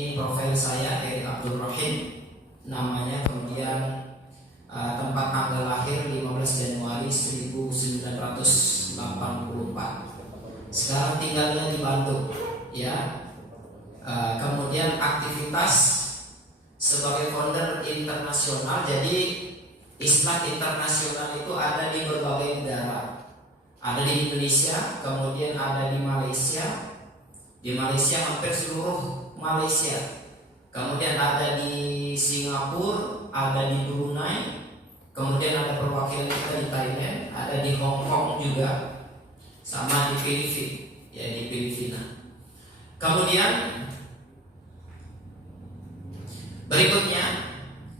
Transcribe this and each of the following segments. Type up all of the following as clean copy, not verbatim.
Ini profil saya Erik Abdul Rahim namanya, kemudian tempat tanggal lahir 15 Januari 1984. Sekarang tinggalnya di Bandung, ya. Kemudian aktivitas sebagai founder internasional. Jadi istilah internasional itu ada di berbagai negara. Ada di Indonesia, kemudian ada di Malaysia. Di Malaysia hampir seluruh Malaysia. Kemudian ada di Singapura, ada di Brunei, kemudian ada perwakilan kita di Thailand, ada di Hong Kong juga, sama di Filipina, ya di Filipina. Kemudian berikutnya,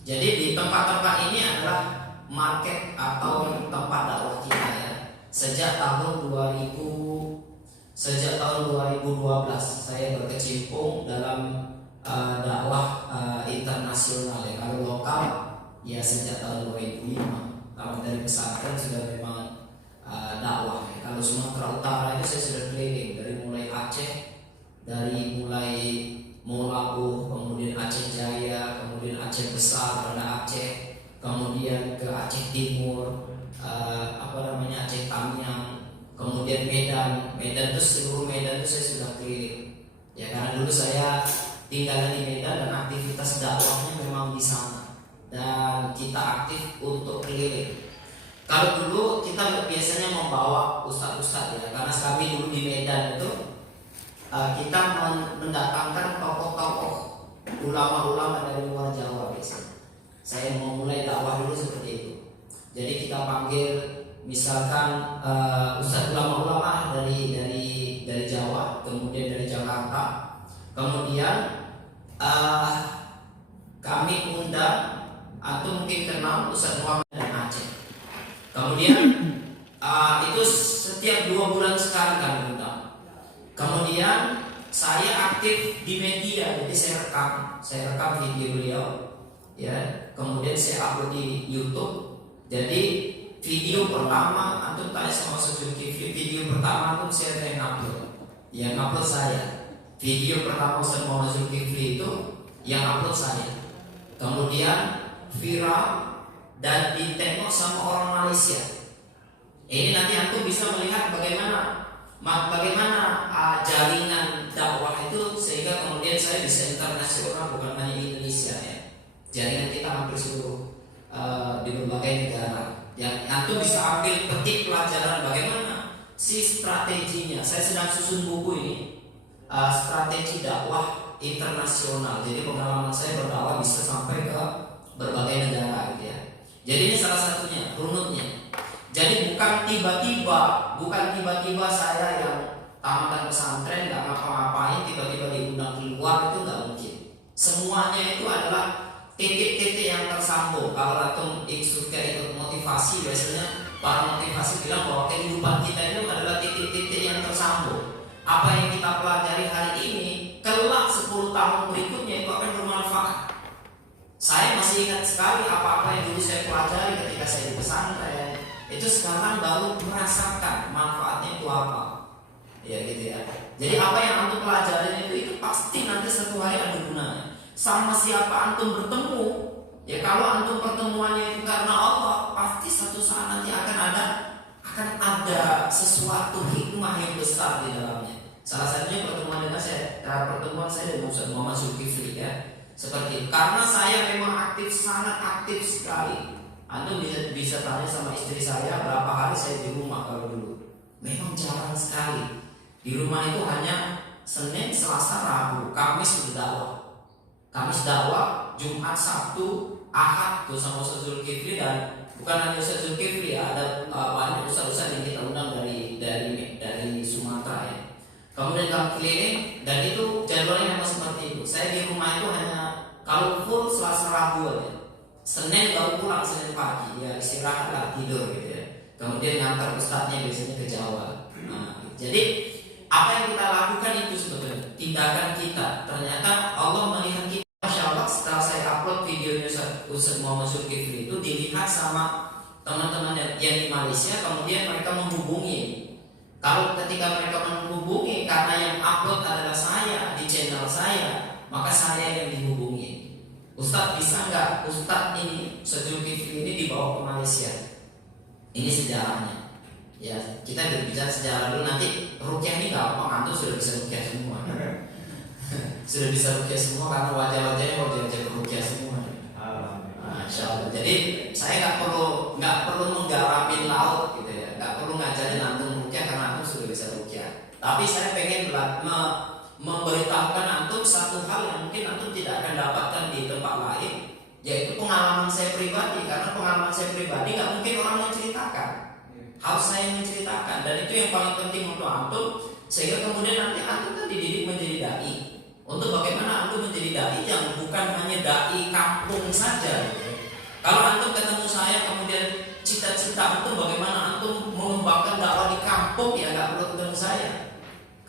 jadi di tempat-tempat ini adalah market atau tempat dakwah kita, ya. Sejak tahun 2012 saya berkecimpung dalam dakwah internasional, ya. Kalau lokal ya sejak tahun 2005. Kalau dari pesantren sudah memang dakwah, ya. Kalau Sumatera Utara itu saya sudah keliling dari mulai Aceh, dari mulai Molabu, kemudian Aceh Jaya, kemudian Aceh Besar, ada Aceh, kemudian ke Aceh Timur, Aceh Tamiang, kemudian Medan itu seluruh Medan itu saya sudah keliling, ya, karena dulu saya tinggal di Medan dan aktivitas dakwahnya memang di sana dan kita aktif untuk keliling. Kalau dulu kita biasanya membawa ustadz-ustadz, ya, karena kami dulu di Medan itu kita mendatangkan tokoh-tokoh ulama-ulama dari luar Jawa biasanya. Saya mau mulai dakwah dulu seperti itu. Jadi kita panggil misalkan ustadz ulama-ulama dari Jawa, kemudian dari Jakarta, kemudian kami undang, atau mungkin kenal Ustadz Muhammad dan Aceh. Kemudian itu setiap 2 bulan sekali kami undang. Kemudian saya aktif di media, jadi saya rekam video beliau, ya. Kemudian saya upload di YouTube. Jadi video pertama antum tanya sama Zulkifli, video pertama antum saya yang upload, yang upload saya. Video pertama Ustaz Muhammad Zulkifli itu yang upload saya. Kemudian viral dan ditengok sama orang Malaysia. Ini nanti antum bisa melihat bagaimana jaringan dakwah itu, sehingga kemudian saya bisa internasional, bukan hanya di Indonesia, ya. Jaringan kita hampir seluruh di berbagai negara. Yang antum bisa ambil petik pelajaran bagaimana si strateginya. Saya sedang susun buku ini, strategi dakwah internasional. Jadi pengalaman saya berdakwah bisa sampai ke berbagai negara, gitu, ya. Jadi ini salah satunya runutnya. Jadi bukan tiba-tiba saya yang tamat pesantren nggak ngapa-ngapain tiba-tiba diundang keluar, itu nggak mungkin. Semuanya itu adalah titik-titik yang tersambung. Kalau antum suka ikut motivasi, biasanya para motivasi bilang bahwa kehidupan kita itu adalah titik-titik yang tersambung. Apa yang kita pelajari hari ini, kelak 10 tahun berikutnya itu akan bermanfaat. Saya masih ingat sekali apa-apa yang dulu saya pelajari ketika saya di pesantren. Itu sekarang baru merasakan manfaatnya itu apa, ya gitu, ya. Jadi apa yang antum pelajarin itu pasti nanti satu hari ada gunanya. Sama siapa antum bertemu, ya, kalau antum pertemuannya itu karena Allah, pasti satu saat nanti akan ada sesuatu hikmah yang besar di dalamnya. Salah satunya pertemuan saya dengan Ustaz Muhammad Zulkifli, ya. Seperti itu. Karena saya memang sangat aktif sekali. Antum bisa tanya sama istri saya berapa hari saya di rumah kalau dulu. Memang jarang sekali. Di rumah itu hanya Senin, Selasa, Rabu, Kamis berdakwah. Kamis dakwah, Jumat, Sabtu, Ahad tuh sama Ustaz Zulkifli. Dan bukan hanya Ustaz Zulkifli, ya, ada banyak ustaz-ustaz yang kita undang dari Sumatera, ya. Kemudian kami keliling, dan itu jadwalnya memang seperti itu. Saya di rumah itu hanya kalau full Selasa, Rabu aja. Senin baru pulang, Senin pagi, ya istirahat lah, tidur, gitu, ya. Kemudian ngantar ustadznya biasanya ke Jawa. Jadi apa yang kita lakukan itu sebetulnya tindakan kita. Ternyata Allah melihat kita. Masya Allah, setelah saya upload videonya Ustaz Muhammad Zulkifli itu dilihat sama teman-teman yang di Malaysia, kemudian mereka menghubungi. Kalau ketika mereka menghubungi karena yang upload adalah saya di channel saya, maka saya Ustadz bisa nggak Ustadz ini Zulkifli ini dibawa ke Malaysia? Ini sejarahnya. Ya, kita berbicara sejarah dulu, nanti rukyah ini gampang, antum sudah bisa rukyah semua. Sudah bisa rukyah semua karena wajah-wajahnya wajah-wajah rukyah semua. Masya Allah. Jadi saya nggak perlu menggarapin laut gitu ya, nggak perlu ngajarin antum rukyah karena antum sudah bisa rukyah. Tapi saya pengen memberitahukan antum satu hal yang mungkin antum tidak akan dapatkan di tempat lain, yaitu pengalaman saya pribadi. Karena pengalaman saya pribadi nggak mungkin orang menceritakan, harus saya menceritakan, dan itu yang paling penting untuk antum, sehingga kemudian nanti antum kan dididik menjadi dai. Untuk bagaimana antum menjadi dai yang bukan hanya dai kampung saja. Kalau antum ketemu saya kemudian cita-cita antum bagaimana antum mengembangkan dakwah di kampung, ya nggak perlu ketemu saya.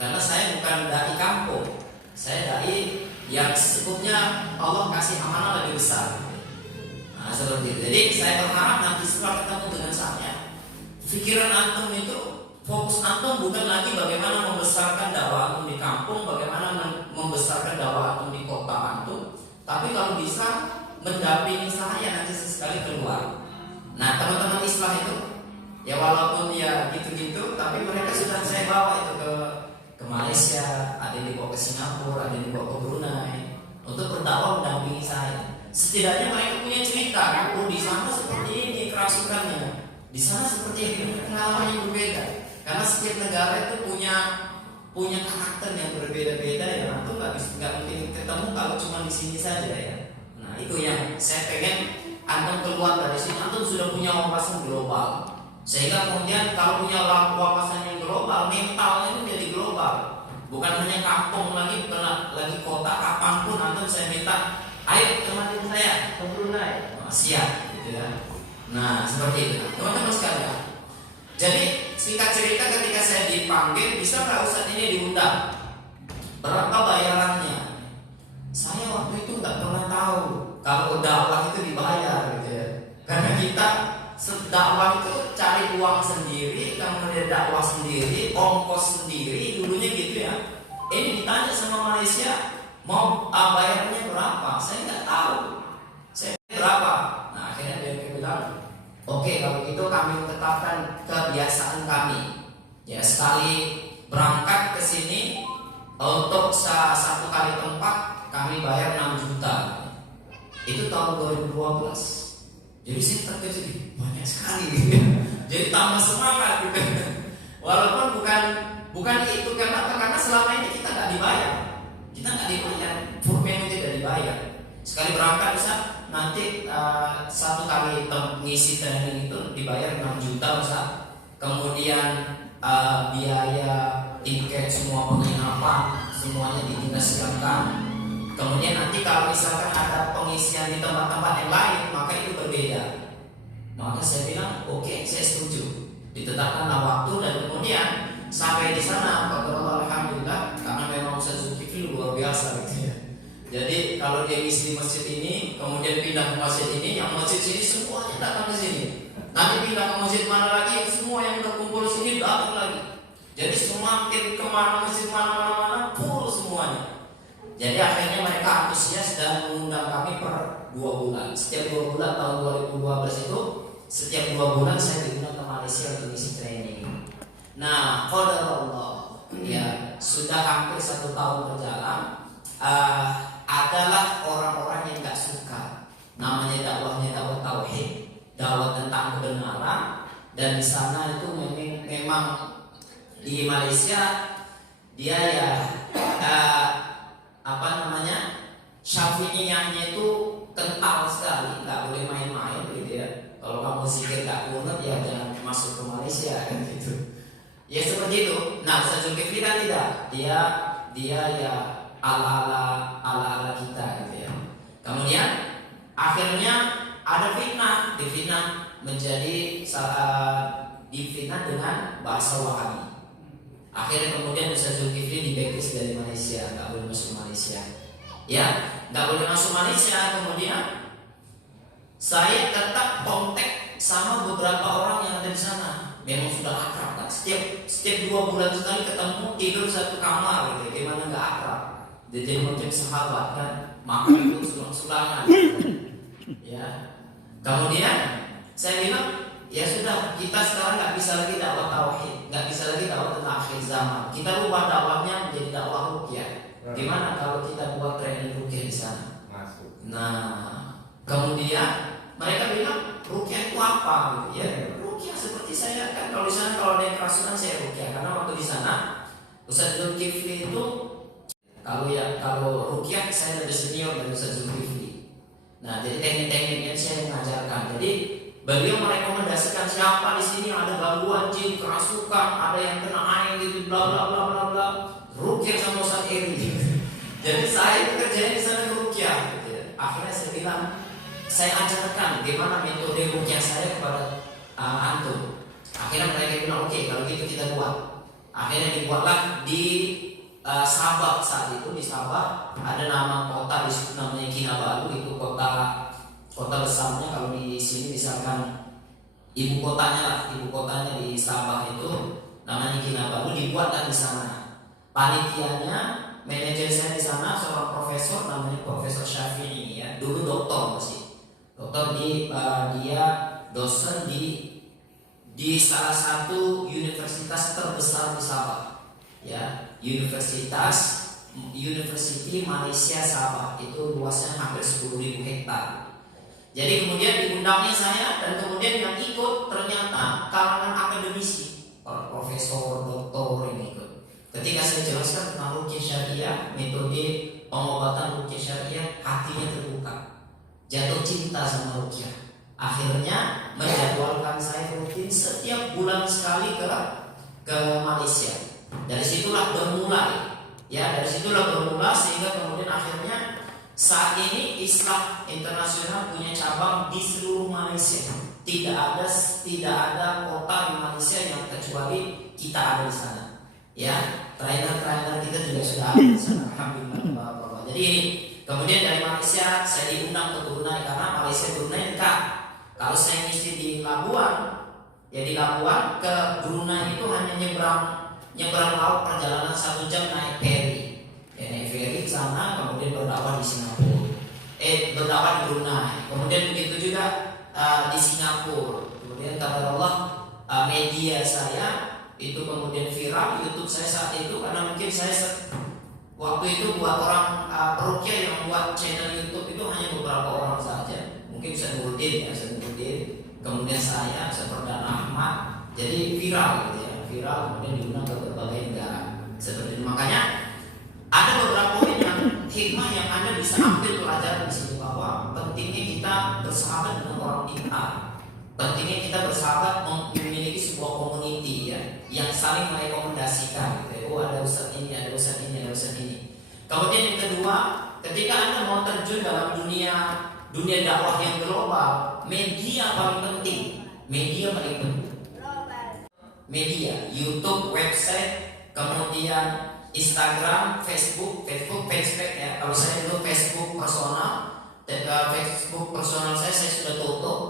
Karena saya bukan dai kampung, saya dai yang sebetulnya Allah kasih amanah lebih besar. Nah, seperti itu. Jadi saya berharap nanti setelah ketemu dengan saya, pikiran antum itu, fokus antum bukan lagi bagaimana membesarkan dakwah antum di kampung, bagaimana membesarkan dakwah antum di kota antum, tapi kalau bisa mendampingi saya nanti sesekali keluar. Nah, teman-teman Islam itu, ya walaupun ya gitu-gitu, tapi mereka sudah saya bawa itu ke Malaysia, ada yang dibawa ke Singapura, ada yang dibawa ke Brunei untuk berdakwah mendampingi saya. Setidaknya mereka punya cerita, kan? Oh, di sana seperti ini kerasukannya, di sana seperti ini, pengalaman yang berbeda. Karena setiap negara itu punya karakter yang berbeda-beda ya. Antum nggak mungkin ketemu kalau cuma di sini saja ya. Nah, itu yang saya pengen antum keluar dari sini. Antum sudah punya wawasan global, sehingga kemudian kalau punya wawasan yang global, mentalnya itu jadi global. Bukan hanya kampung lagi, bukan lagi kota. Kapanpun antum saya minta, ayo temanin saya ke Brunei, siap gitu ya. Nah, seperti itu teman-teman sekalian. Jadi singkat cerita, ketika saya dipanggil, bisa nggak Ustadz ini diundang? Berapa bayarannya? Saya waktu itu nggak pernah tahu kalau dakwah itu dibayar gitu ya. Karena kita dakwah itu cari uang sendiri, kemudian dakwah sendiri, ongkos sendiri, dulunya gitu ya. Ini ditanya sama Malaysia, mau bayarannya berapa? Saya nggak tahu. Saya berapa? Nah, akhirnya dia bilang, oke, kalau gitu kami tetapkan kebiasaan kami. Ya, sekali berangkat ke sini untuk satu kali tempat kami bayar 6 juta. Itu tahun 2012. Jadi saya terkejut, banyak sekali gitu. Jadi tambah semangat gitu. Walaupun bukan itu, karena selama ini kita nggak dibayar. Kita nggak dibayar, purmen tidak dibayar. Sekali berangkat bisa nanti satu kali ngisi training itu dibayar 6 juta Ustaz. Kemudian biaya tiket, semua penginapan, semuanya didinasikan. Kemudian nanti kalau misalkan ada pengisian di tempat-tempat yang lain, maka itu berbeda. Maka saya bilang, oke, saya setuju. Ditetapkanlah waktu, dan kemudian sampai di sana, alhamdulillah, karena memang Ustaz Zulkifli luar biasa gitu ya. Jadi kalau dia ngisi di masjid ini, kemudian pindah ke masjid ini, yang masjid sini semuanya datang ke sini. Nanti pindah ke masjid mana lagi, semua yang terkumpul sini datang lagi. Jadi semakin kemana masjid mana-mana full semuanya. Jadi akhirnya mereka antusias dan mengundang kami per 2 bulan. Setiap 2 bulan, tahun 2012 itu, setiap 2 bulan saya diundang ke Malaysia untuk isi training. Nah, qadarullah, ya sudah hampir 1 tahun berjalan. Adalah orang-orang yang gak suka. Namanya dakwahnya dakwah tauhid, dakwah tentang kebenaran. Dan di sana itu memang di Malaysia dia ya Syafi'iyahnya itu kental sekali, nggak boleh main-main gitu ya. Kalau kamu zikir gak kunut, ya jangan masuk ke Malaysia kan gitu. Ya seperti itu. Nah, Ustaz Zulkifli kan tidak. Dia ya ala kita gitu ya. Kemudian akhirnya ada fitnah, difitnah dengan bahasa Wahabi. Akhirnya kemudian Ustaz Zulkifli di-blacklist dari Malaysia, nggak boleh masuk Malaysia. Ya, nggak boleh masuk Malaysia. Kemudian saya tetap kontak sama beberapa orang yang ada di sana. Memang sudah akrab kan. Setiap 2 bulan sekali ketemu, tidur satu kamar gitu. Gimana nggak akrab? Dia jadi macam sahabat kan, makan itu sulang-sulangan. Ya. Kemudian saya bilang, ya sudah, kita sekarang nggak bisa lagi dakwah tauhid, nggak bisa lagi dakwah tentang akhir zaman. Kita rubah dakwahnya menjadi dakwah ruqyah. Gimana kalau kita buat training ruqyah di sana? Nah, kemudian mereka bilang ruqyah itu apa? Gitu ya. Ruqyah seperti saya kan, kalau di sana kalau ada yang kerasukan saya ruqyah, karena waktu di sana Ustaz Zulkifli itu kalau ruqyah saya lebih senior dari Ustaz Zulkifli. Nah, jadi teknik-tekniknya saya mengajarkan. Jadi beliau merekomendasikan siapa di sini ada gangguan jin, kerasukan, ada yang kena air gitu, bla bla bla bla bla. Ruqyah sama Ustaz Eri. Jadi saya kerjanya di sana ruqyah. Gitu. Akhirnya saya bilang, saya ajarkan gimana metode ruqyah saya kepada antum. Akhirnya mereka bilang oke, kalau gitu kita buat. Akhirnya dibuatlah di Sabah saat itu. Di Sabah ada nama kota di situ namanya Kinabalu, itu kota besarnya. Kalau di sini misalkan ibu kotanya di Sabah itu namanya Kinabalu, dibuatlah di sana. Panitianya, manajer saya di sana seorang profesor namanya Profesor Syafi'i ya, dulu doktor masih. Dokter dia dosen di salah satu universitas terbesar di Sabah. Ya, University Malaysia Sabah, itu luasnya hampir 10.000 hektar. Jadi kemudian diundangnya saya, dan kemudian yang ikut ternyata kalangan akademisi, profesor, doktor ini ikut. Ketika saya jelaskan tentang ruqyah syariah, metode pengobatan ruqyah syariah, hatinya terbuka, jatuh cinta sama ruqyah. Akhirnya menjadwalkan saya rutin setiap bulan sekali ke Malaysia. Dari situlah bermula, ya dari situlah bermula sehingga kemudian akhirnya saat ini Islam Internasional punya cabang di seluruh Malaysia. Tidak ada kota di Malaysia yang kecuali kita ada di sana. Ya, trainer kita juga sudah ada di sana. Alhamdulillah. Jadi ini kemudian dari Malaysia saya diundang ke Brunei karena Malaysia Brunei dekat. Kalau saya ngisi di Labuan, ya di Labuan ke Brunei itu hanya nyebrang laut perjalanan 1 jam naik ferry. Ya, naik ferry ke sana, kemudian berdakwah di Singapura. Berdakwah di Brunei. Kemudian begitu juga di Singapura. Kemudian kata Allah, media saya itu kemudian viral, YouTube saya saat itu, karena mungkin saya waktu itu buat orang peruqyah yang buat channel YouTube itu hanya beberapa orang saja. Mungkin bisa Nurdin, kemudian saya Perdana Ahmad, jadi viral gitu ya, viral kemudian diundang ke berbagai negara seperti itu. Makanya ada beberapa poin yang hikmah yang Anda bisa ambil pelajaran di sini, bahwa pentingnya kita bersahabat dengan orang kita, pentingnya kita bersahabat memiliki sebuah community ya, yang saling merekomendasikan gitu ya. Oh, ada ustaz ini, ada ustaz ini, ada ustaz ini. Kemudian yang kedua, ketika Anda mau terjun dalam dunia dakwah yang global, media paling penting. Media, YouTube, website, kemudian Instagram, Facebook ya. Kalau saya dulu Facebook personal saya sudah tutup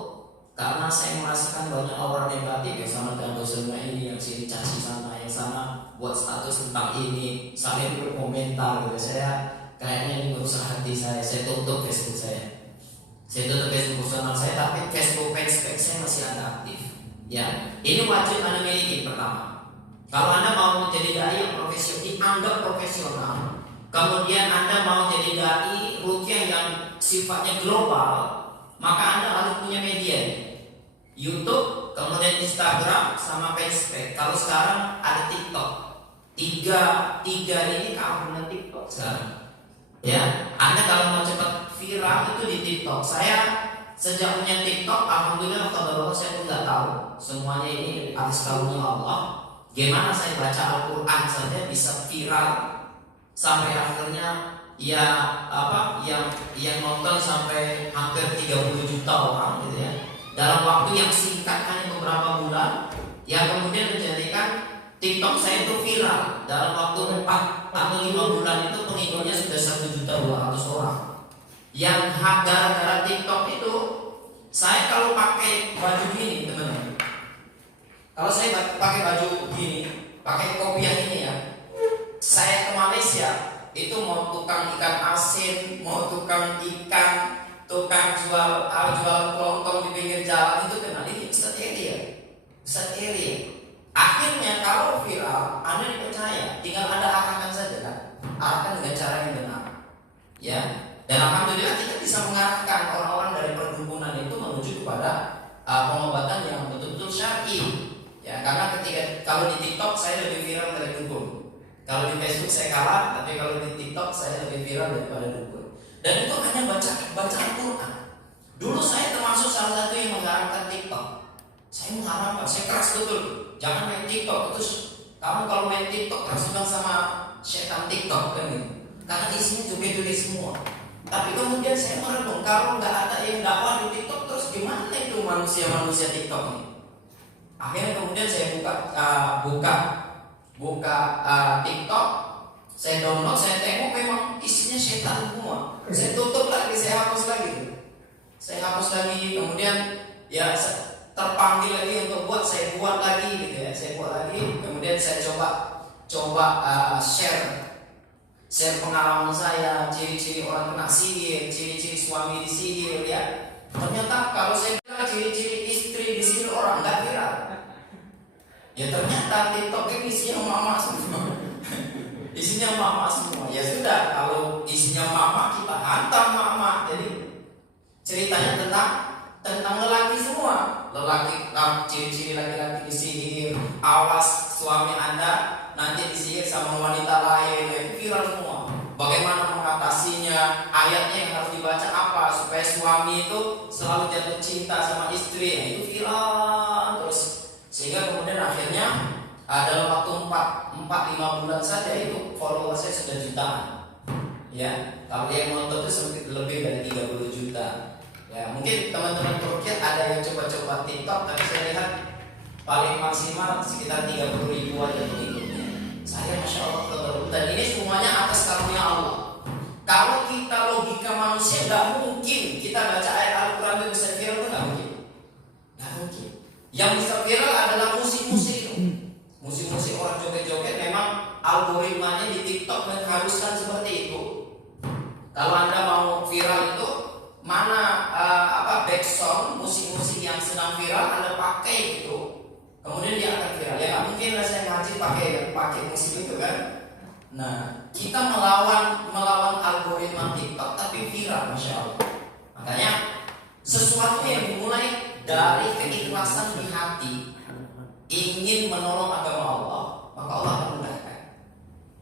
karena saya merasakan banyak orang negatif yang sana ganggu semua ini, yang sini caci sana, yang sana buat status tentang ini, sampai berkomentar gitu. Saya kayaknya ini merusak hati saya tutup Facebook saya. Saya tutup Facebook personal saya, tapi Facebook page saya masih ada aktif. Ya, ini wajib Anda miliki pertama. Kalau Anda mau menjadi dai yang profesional, kemudian Anda mau jadi dai ruqyah yang sifatnya global, maka Anda harus punya media, YouTube, kemudian Instagram, sama Facebook. Kalau sekarang ada TikTok, tiga ini kamu dengan TikTok sekarang. Ya, Anda kalau mau cepat viral itu di TikTok. Saya sejak punya TikTok, alhamdulillah kalau saya pun nggak tahu semuanya ini atas karunia Allah. Gimana saya baca Al-Quran saja bisa viral sampai akhirnya yang nonton sampai hampir 30 juta orang gitu ya, dalam waktu yang singkat hanya beberapa bulan, yang kemudian menjadikan TikTok saya itu viral. Dalam waktu 4 atau 5 bulan itu pengikutnya sudah 1.200.000 orang. Yang gara-gara TikTok itu, saya kalau pakai baju gini teman-teman, kalau saya pakai baju gini, pakai kopiah ini ya, saya ke Malaysia Itu mau tukang ikan asin, mau tukang ikan, tukang jual kelontong di pinggir jalan itu kenal ini Ustaz Eri ya. Ustaz Eri ya. Akhirnya kalau viral, Anda dipercaya, tinggal Anda arahkan saja kan, arahkan dengan cara yang benar, ya. Dan alhamdulillah kita bisa mengarahkan orang-orang dari perdukunan itu menuju kepada pengobatan yang betul-betul syar'i. Ya, karena kalau di TikTok saya lebih viral dari dukun. Kalau di Facebook saya kalah, tapi kalau di TikTok saya lebih viral daripada dukun. Dan itu hanya baca Al-Quran. Dulu saya termasuk salah satu yang mengharamkan TikTok. Saya mengharamkan, saya keras betul. Jangan main TikTok. Terus kamu kalau main TikTok terus sama setan TikTok kan gitu. Karena isinya joget-joget semua. Tapi kemudian saya merenung, kalau nggak ada yang dakwah di TikTok, terus gimana itu manusia-manusia TikTok ini? Akhirnya kemudian saya buka TikTok, saya download, saya tengok memang isinya setan semua. Saya tutup lagi, saya hapus lagi, kemudian ya terpanggil lagi untuk saya buat lagi gitu ya, kemudian saya coba share pengalaman saya, ciri-ciri orang kena sihir, ciri-ciri suami disihir ya. Ternyata kalau saya bilang ciri-ciri istri disihir orang nggak viral. Ya ternyata TikTok ini isinya mama semua. Isinya mama semua. Ya sudah, kalau isinya mama kita hantam mama. Jadi ceritanya tentang lelaki semua. Lelaki, ciri-ciri laki-laki disihir. Awas suami Anda nanti disihir sama wanita lain. Itu viral semua. Bagaimana mengatasinya? Ayatnya yang harus dibaca apa supaya suami itu selalu jatuh cinta sama istri? Nah, itu viral terus. Sehingga kemudian akhirnya dalam waktu 4-5 bulan saja itu followersnya sudah jutaan. Ya, kalau yang nonton itu lebih dari 30 juta. Ya, mungkin teman-teman Turki ada yang coba-coba TikTok, tapi saya lihat paling maksimal sekitar 30.000 aja pengikutnya. Saya Masya Allah terlalu. Dan ini semuanya atas karunia Allah. Kalau kita logika manusia nggak mungkin kita baca ayat Al-Quran itu bisa viral, itu nggak mungkin. Yang bisa viral adalah musik-musik itu. Musik-musik orang joget-joget memang algoritmanya di TikTok mengharuskan seperti itu. Kalau Anda mau viral itu mana backsound musik-musik yang sedang viral Anda pakai gitu, kemudian dia akan viral. Ya nggak mungkin lah saya ngaji pakai musik itu kan. Nah, kita melawan algoritma TikTok tapi viral, Masya Allah. Makanya sesuatu yang dimulai dari keikhlasan di hati, ingin menolong agama Allah, maka Allah akan mudahkan.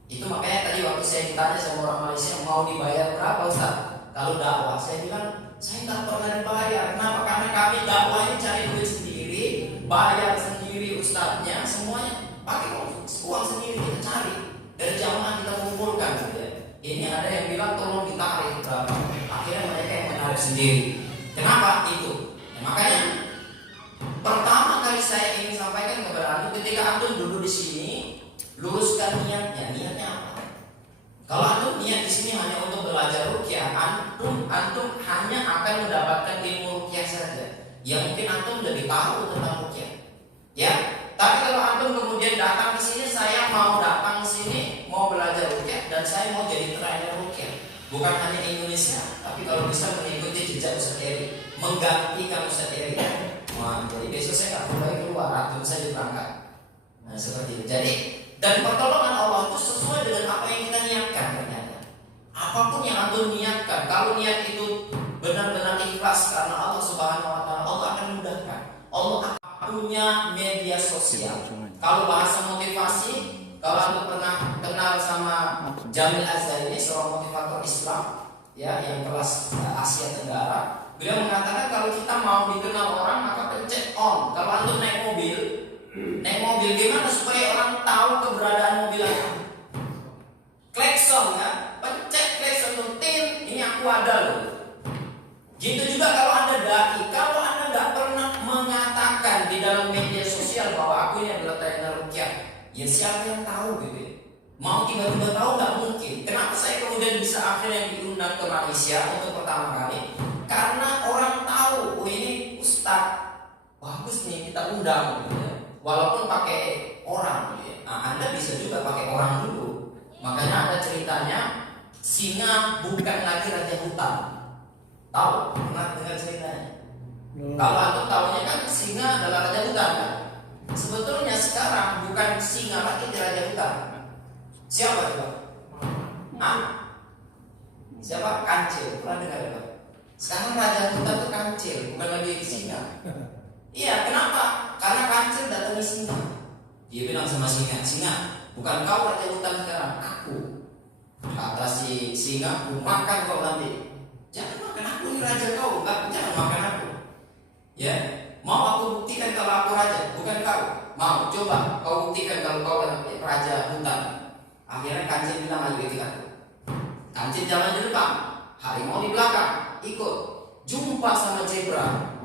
Itu makanya tadi waktu saya ditanya sama orang Malaysia, mau dibayar berapa Ustaz? Kalau dakwah, saya bilang saya nggak pernah dibayar. Kenapa? Karena kami dakwahnya cari duit sendiri, bayar sendiri ustadznya, semuanya pakai uang sendiri kita cari. Dari jamaah kita kumpulkan gitu ya. Ini ada yang bilang tolong ditarik berapa. Akhirnya mereka yang menarik sendiri. Kenapa? Itu. Nah, makanya pertama kali saya ingin sampaikan kepada antum, ketika antum duduk di sini, luruskan niatnya. Niatnya apa? Kalau antum niat di sini hanya untuk belajar ruqyah, antum hanya akan mendapatkan ilmu ruqyah saja. Ya mungkin antum lebih tahu tentang ruqyah. Ya. Tapi kalau antum kemudian datang ke sini, saya mau datang ke sini mau belajar ruqyah dan saya mau jadi trainer ruqyah. Bukan hanya Indonesia, tapi kalau bisa mengikuti jejak Ustaz Eri, menggantikan Ustaz Eri. Wah, jadi besok saya nggak boleh keluar, antum saja berangkat. Nah seperti itu. Jadi dan pertolongan Allah itu sesuai dengan apa yang kita niatkan ternyata. Apapun yang antum niatkan, kalau niat itu benar-benar ikhlas karena Allah Subhanahu Wa Taala, Allah akan mudahkan. Allah punya media sosial. Kalau bahasa motivasi, kalau antum pernah kenal sama Jamil Azhar ini, seorang motivator Islam, ya yang kelas Asia Tenggara, beliau mengatakan kalau kita mau dikenal orang maka pencet on. Kalau antum naik mobil gimana supaya orang tahu keberadaan mobil Anda? Klekson kan, pencet klekson rutin, ini aku ada loh. Gitu juga kalau Anda dai, kalau Anda nggak pernah mengatakan di dalam media sosial bahwa aku ini adalah trainer ruqyah, ya siapa yang tahu gitu? Mau tiba-tiba tahu nggak mungkin. Kenapa saya kemudian bisa akhirnya diundang ke Malaysia untuk pertama kali? Karena orang tahu, oh ini ustaz, bagus nih kita undang gitu ya. Walaupun pakai orang gitu ya. Nah, Anda bisa juga pakai orang dulu. Makanya ada ceritanya, singa bukan lagi raja hutan. Tahu? Pernah dengar ceritanya? Kalau aku tahunya kan singa adalah raja hutan kan? Sebetulnya sekarang bukan singa lagi raja hutan. Siapa itu? Siapa? Kancil. Pernah dengar itu? Sekarang raja hutan itu kancil, bukan lagi singa. Iya, kenapa? Karena kancil datangi singa. Dia bilang sama singa, singa, bukan kau raja hutan sekarang, aku. Kata si singa, aku makan kau nanti. Jangan makan aku, ini raja kau, jangan makan aku. Ya, mau aku buktikan kalau aku raja, bukan kau. Mau, coba kau buktikan kalau kau raja hutan. Akhirnya kancil bilang, ayo ikut aku. Kancil jalan di depan, harimau di belakang, ikut. Jumpa sama zebra.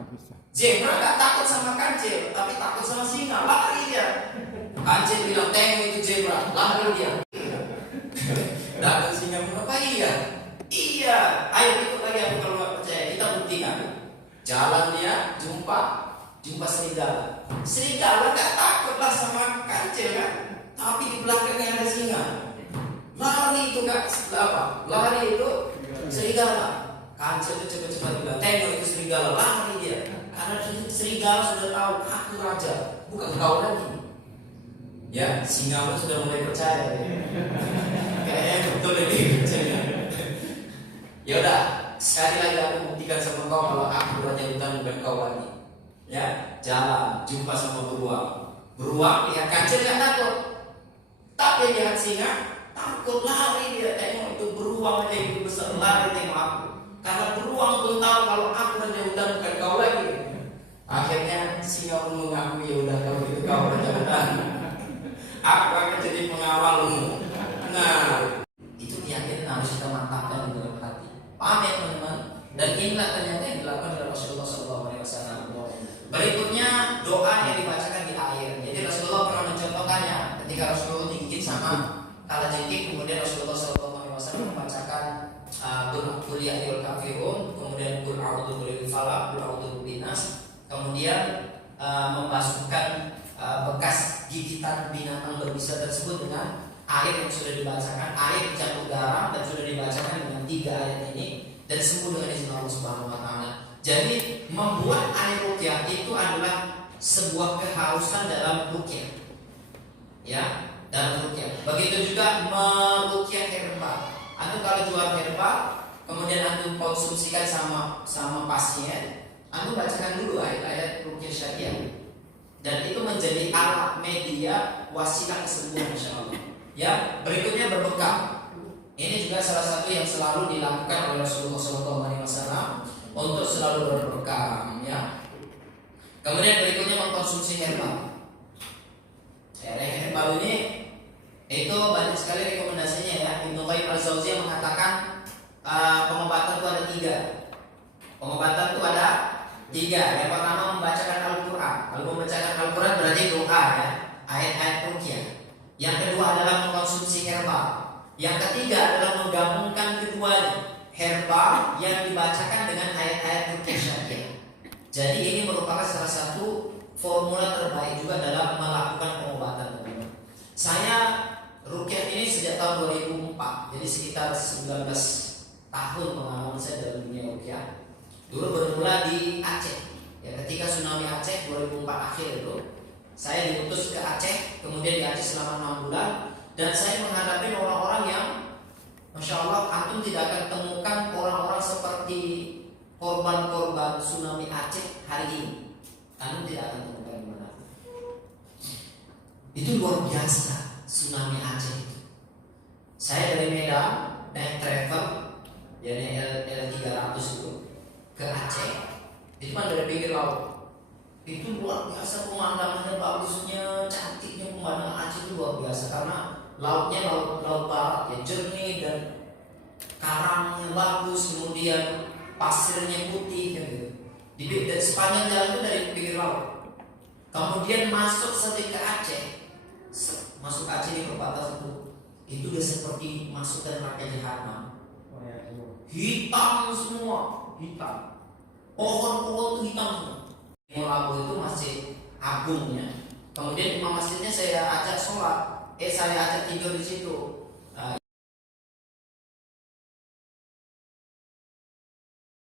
Zebra gak takut sama kancil, tapi takut sama singa, lari dia. Kancil bilang, tengok itu zebra, lari dia. Dan singa bilang, apa iya? Iya, ayo ikut lagi aku kalau gak percaya, kita buktikan. Jalan dia, jumpa serigala. Serigala gak takutlah sama kancil kan, tapi di belakangnya ada singa. Lari itu gak apa? Lari itu serigala. Kancil itu cepat-cepat bilang, tengok itu serigala, lari dia. Karena serigala sudah tahu aku raja, bukan kau lagi. Ya, singa pun sudah mulai percaya. Kayaknya betul ini percaya. Ya udah, sekali lagi aku buktikan sama kau kalau aku raja hutan bukan kau lagi. Ya, jalan, jumpa sama beruang. Beruang lihat kancil gak takut, tapi lihat singa takut, lari dia. Tengok itu beruang aja itu besar, lari tengok aku. Karena beruang pun tahu kalau aku raja hutan bukan kau lagi. Akhirnya singa pun mengaku, ya udah kalau gitu kau raja hutan, aku akan jadi pengawalmu. Nah, itu keyakinan harus kita mantapkan di dalam hati. Paham ya teman-teman? Dan inilah ternyata yang dilakukan oleh Rasulullah SAW. Berikutnya doa yang dibacakan di akhir. Jadi Rasulullah pernah mencontohkannya ketika Rasulullah digigit sama kalajengking, kemudian Rasulullah SAW membacakan Qul ya ayyuhal kafirun, kemudian Qul a'udzu birabbil falaq, Qul a'udzu birabbin nas, kemudian membasuhkan bekas gigitan binatang berbisa tersebut dengan air yang sudah dibacakan, air dicampur garam dan sudah dibacakan dengan 3 ayat ini, dan sembuh dengan izin Allah Subhanahu wa taala. Jadi membuat air ruqyah itu adalah sebuah keharusan dalam ruqyah. Ya, dalam ruqyah. Begitu juga meruqyah herbal. Antum kalau jual herbal, kemudian antum konsumsikan sama pasien, antum bacakan dulu ayat-ayat ruqyah syariah. Dan itu menjadi alat media wasilah kesembuhan insyaallah. Ya, berikutnya berbekam. Ini juga salah satu yang selalu dilakukan oleh Rasulullah SAW untuk selalu berbekam. Ya. Kemudian berikutnya mengkonsumsi herbal. Herbal ini itu banyak sekali rekomendasinya ya. Ibnu Qayyim al-Jauziyah mengatakan pengobatan itu ada 3. Pengobatan itu ada 3. Yang pertama membacakan Al-Quran. Kalau membacakan Al-Quran berarti doa ya, ayat-ayat ruqyah. Yang kedua adalah mengkonsumsi herbal. Yang ketiga adalah menggabungkan keduanya, herbal yang dibacakan dengan ayat-ayat ruqyah syariah. Jadi ini merupakan salah satu formula terbaik juga dalam melakukan pengobatan. Saya ruqyah ini sejak tahun 2004, jadi sekitar 19 tahun pengalaman saya dalam dunia ruqyah. Dulu bermula di Aceh. Ya, ketika tsunami Aceh 2004 akhir itu, saya diutus ke Aceh, kemudian di Aceh selama 6 bulan, dan saya menghadapi orang-orang yang, masya Allah, antum tidak akan temukan orang-orang seperti korban-korban tsunami Aceh hari ini. Antum tidak akan temukan di mana. Itu luar biasa tsunami Aceh itu. Saya dari Medan naik travel, jadi L300 itu ke Aceh. Itu kan dari pinggir laut. Itu luar biasa pemandangannya, bagusnya, cantiknya pemandangan Aceh itu luar biasa karena lautnya laut barat ya, jernih dan karangnya bagus, kemudian pasirnya putih gitu. Dan sepanjang jalan itu dari pinggir laut. Kemudian masuk sampai ke Aceh. Masuk Aceh di perbatasan itu udah seperti masuk ke neraka jahanam. Hitam semua, hitam. Pohon-pohon itu hitam semua. Labu itu masjid agungnya. Kemudian imam masjidnya saya ajak sholat, saya ajak tidur di situ.